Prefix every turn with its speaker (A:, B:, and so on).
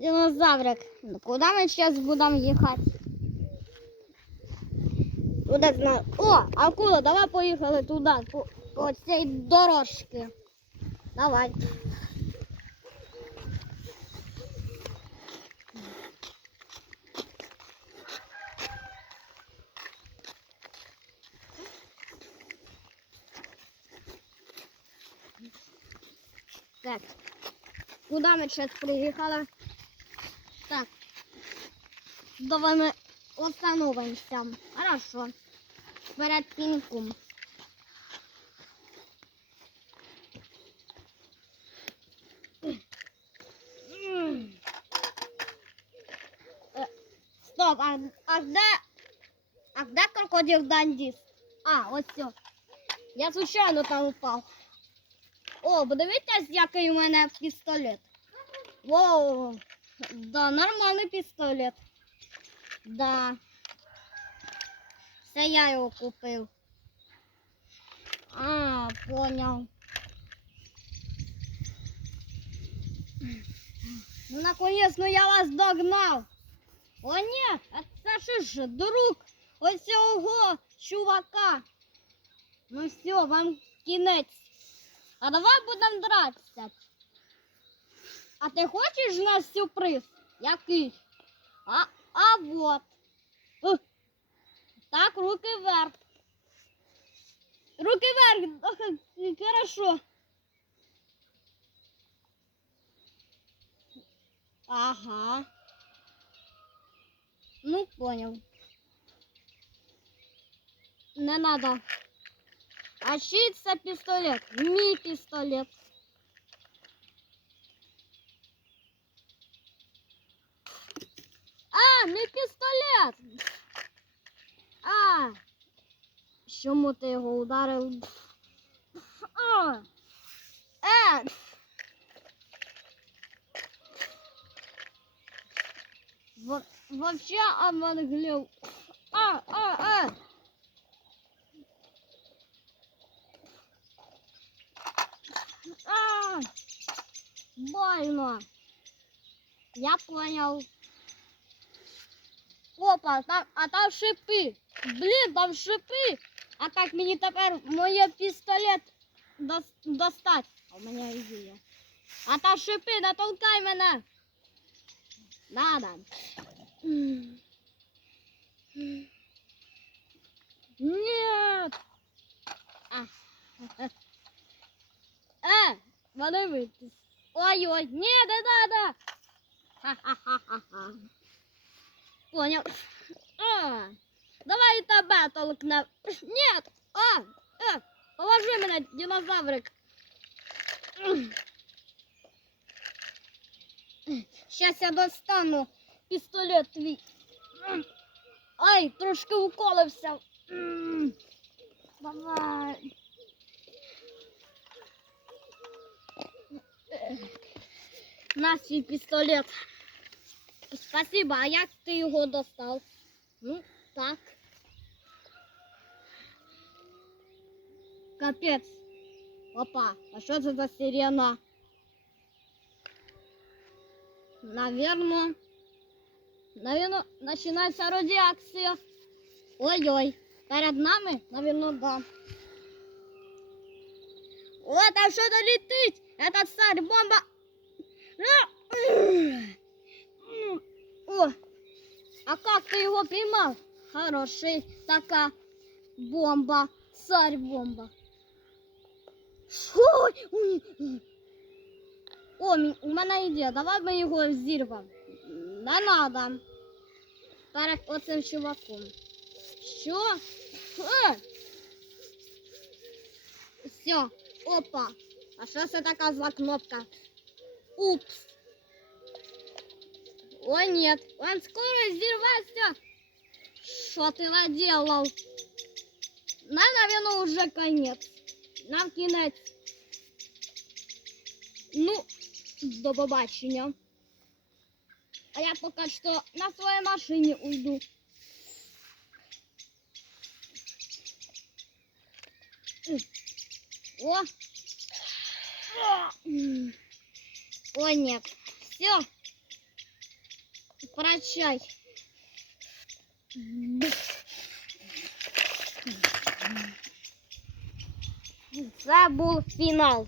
A: динозаврик. Ну, куди ми зараз будемо їхати? Туда знаю. О, акула, давай поїхали туди, по, по цій дорожке. Давай. Так, куда ми сейчас приїхали? Так. Давай ми остановимося. Хорошо. Перед пінком. М. Е, Стоп, а, а де, а де крокодил Дандіс? А, ось все. Я случайно там упав. О, подивіться, який у мене пістолет. Воу, да, нормальний пістолет. Да. Це я його купив. А, понял. Ну, наконец, ну я вас догнав. О, ні, а це що ж друг ось цього чувака. Ну все, вам кінець. А давай будемо дратися. А ти хочеш у нас сюрприз? Який? А, а вот. Так, руки вверх. Руки вверх. Хорошо. Ага. Ну, понял. Не надо. А чий це пістолет? Пістолет. А. Чому ти його ударив? А. Е. Во- Вообще обманглив. А, а, а. А, больно. Я понял. Опа, там, а там шипи. Блін, там шипи. А как мені тепер моє пістолет дос- достать? А у мене ідея. А там шипи, натолкай мене. Надо. Нет. А. Э, подивитись. Ой-ой, не, не надо. Ха-ха-ха-ха. Понял. А, давай и тебя толкнем. Нет. А, э, положи меня, динозаврик. Сейчас я достану пістолет твій. Ай, трошки уколився. М, Давай. На свій пістолет. Спасибо, а як ти його достав? Ну, так. Капець. Опа, а що це за сирена? Наверно, наверно, починається радіація. Ой-ой, перед нами, наверно, да. О, там что-то летит. Это царь бомба. О, а как ты его поймал? Хороший, такая бомба, царь бомба. Ой, ой, ой. О, мі- у мене ідея, давай ми його зірвемо. Не надо. Перед оцим чуваком. Що? Е! Все, опа. А що це така за кнопка? Упс. О, нет, он скоро взорвется. Что ты наделал? Нам, наверное, уже конец. Нам кінець. Ну, до побачення. А я поки що на своїй машині уйду. М. О! М. О, нет. Все. Прощай. Це був фінал.